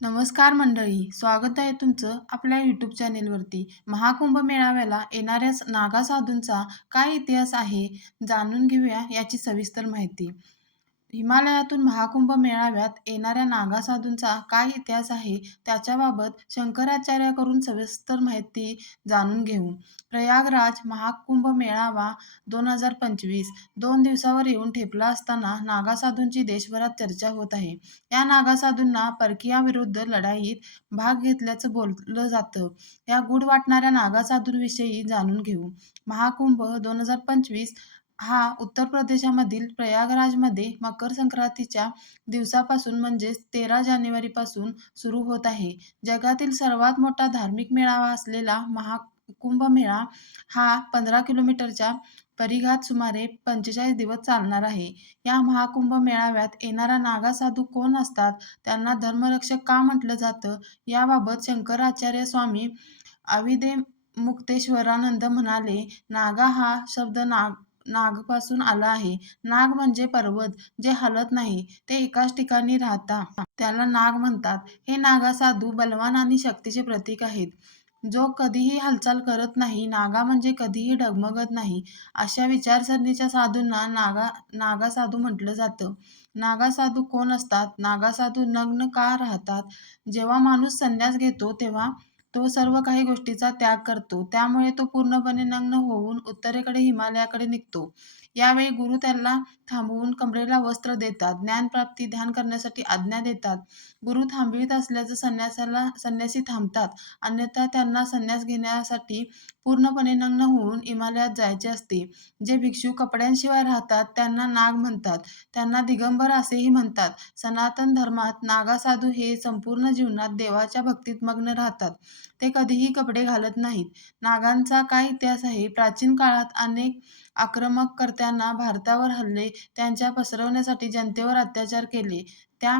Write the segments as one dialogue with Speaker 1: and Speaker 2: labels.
Speaker 1: नमस्कार मंडळी स्वागत आहे तुमचं आपल्या यूट्यूब चॅनेलवरती महाकुंभ मेळाव्याला येणाऱ्या नागा साधूंचा काय इतिहास आहे जाणून घेऊया याची सविस्तर माहिती. हिमालयातून महाकुंभ मेळाव्यात येणाऱ्या नागा साधूंचा काय इतिहास आहे त्याच्याबाबत शंकराचार्याकडून सविस्तर माहिती जाणून घेऊ. प्रयागराज महाकुंभ मेळावा दोन हजार पंचवीस. दोन दिवसावर येऊन ठेपला असताना नागा साधूंची देशभरात चर्चा होत आहे. या नागा साधूंना परकीयाविरुद्ध लढाईत भाग घेतल्याचं बोललं जातं. या गूढ वाटणाऱ्या नागा साधूंविषयी जाणून घेऊ. महाकुंभ दोन हजार पंचवीस हा उत्तर प्रदेशामधील प्रयागराजमध्ये मकर संक्रांतीच्या दिवसापासून म्हणजेच तेरा जानेवारीपासून सुरू होत आहे. जगातील सर्वात मोठा धार्मिक मेळावा असलेला महाकुंभ मेळा हा पंधरा किलोमीटरच्या परिघात सुमारे पंचेचाळीस दिवस चालणार आहे. या महाकुंभ मेळाव्यात येणारा नागा साधू कोण असतात? त्यांना धर्मरक्षक का म्हटलं जातं? याबाबत शंकराचार्य स्वामी अविदे मुक्तेश्वरानंद म्हणाले नागा हा शब्द नाग नागपासून आला आहे. नाग म्हणजे पर्वत जे हलत नाही ते एकाच ठिकाणी राहता. त्याला नाग म्हणतात. हे नागा साधू बलवान आणि शक्तीचे प्रतीक आहेत. जो कधीही हालचाल करत नाही नागा म्हणजे कधीही डगमगत नाही अशा विचारसरणीच्या साधूंना नागा नागा साधू म्हटलं जातं. नागा साधू कोण असतात? नागा साधू नग्न का राहतात? जेव्हा माणूस संन्यास घेतो तेव्हा तो सर्व काही गोष्टीचा त्याग करतो. त्यामुळे तो पूर्णपणे नग्न होऊन उत्तरेकडे हिमालयाकडे निघतो. यावेळी गुरु त्याला थांबवून कमरेला वस्त्र देतात. ज्ञानप्राप्ती ध्यान करण्यासाठी आज्ञा देतात. गुरु थांबवित असल्याचं संन्यासाला संन्यासी थांबतात. अन्यथा त्यांना संन्यास घेण्यासाठी पूर्णपणे नग्न होऊन हिमालयात जायचे असते. जे भिक्षू कपड्यांशिवाय राहतात त्यांना नाग म्हणतात. त्यांना दिगंबर असेही म्हणतात. सनातन धर्मात नागा साधू हे संपूर्ण जीवनात देवाच्या भक्तीत मग्न राहतात. ते कधीही कपडे घालत नाहीत. नागांचा काय इतिहास आहे. प्राचीन काळात अनेक आक्रमककर्त्यांना भारतावर हल्ले त्यांच्या पसरवण्यासाठी जनतेवर अत्याचार केले. त्या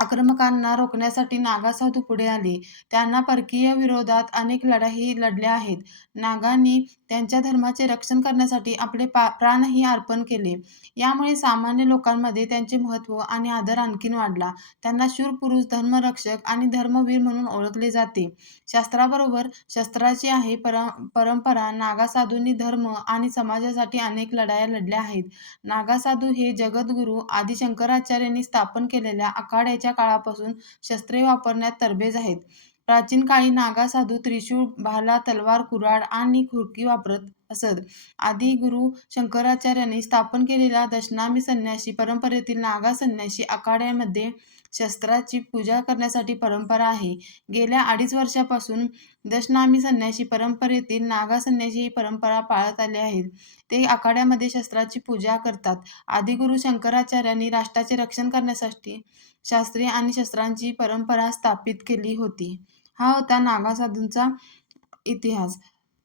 Speaker 1: आक्रमकांना रोखण्यासाठी नागा साधू पुढे आले. त्यांना परकीय विरोधात अनेक लढाई लढल्या आहेत. नागांनी त्यांच्या धर्माचे रक्षण करण्यासाठी आपले पा प्राणही अर्पण केले. यामुळे सामान्य लोकांमध्ये त्यांचे महत्त्व आणि आदर आणखीन वाढला. त्यांना शूरपुरुष धर्मरक्षक आणि धर्मवीर म्हणून ओळखले जाते. शास्त्राबरोबर शस्त्राची आहे पर परंपरा. नागा साधूंनी धर्म आणि समाजासाठी अनेक लढाया लढल्या आहेत. नागा साधू हे जगद्गुरू आदिशंकराचार्यांनी स्थापन केलेल्या आखाड्याच्या काळापासून शस्त्रे वापरण्यात तरबेज आहेत. प्राचीन काळी नागा साधू त्रिशूळ भाला तलवार कुऱ्हाड आणि खुरकी वापरत असत. आदी गुरु शंकराचार्यांनी स्थापन केलेल्या दशनामी संन्यासी परंपरेतील नागा संन्यासी आखाड्यामध्ये शस्त्राची पूजा करण्यासाठी परंपरा आहे. गेल्या अडीच वर्षापासून दशनामी संन्यासी परंपरेतील नागा संन्यासी ही परंपरा पाळत आले आहेत. ते आखाड्यामध्ये शस्त्राची पूजा करतात. आदिगुरु शंकराचार्यांनी राष्ट्राचे रक्षण करण्यासाठी शास्त्रीय आणि शस्त्रांची परंपरा स्थापित केली होती. हा होता नागा साधूंचा इतिहास.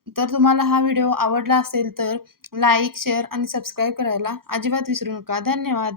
Speaker 1: तर तुम्हाला हा व्हिडिओ आवडला असेल तर लाईक शेअर आणि सबस्क्राईब करायला अजिबात विसरू नका. धन्यवाद.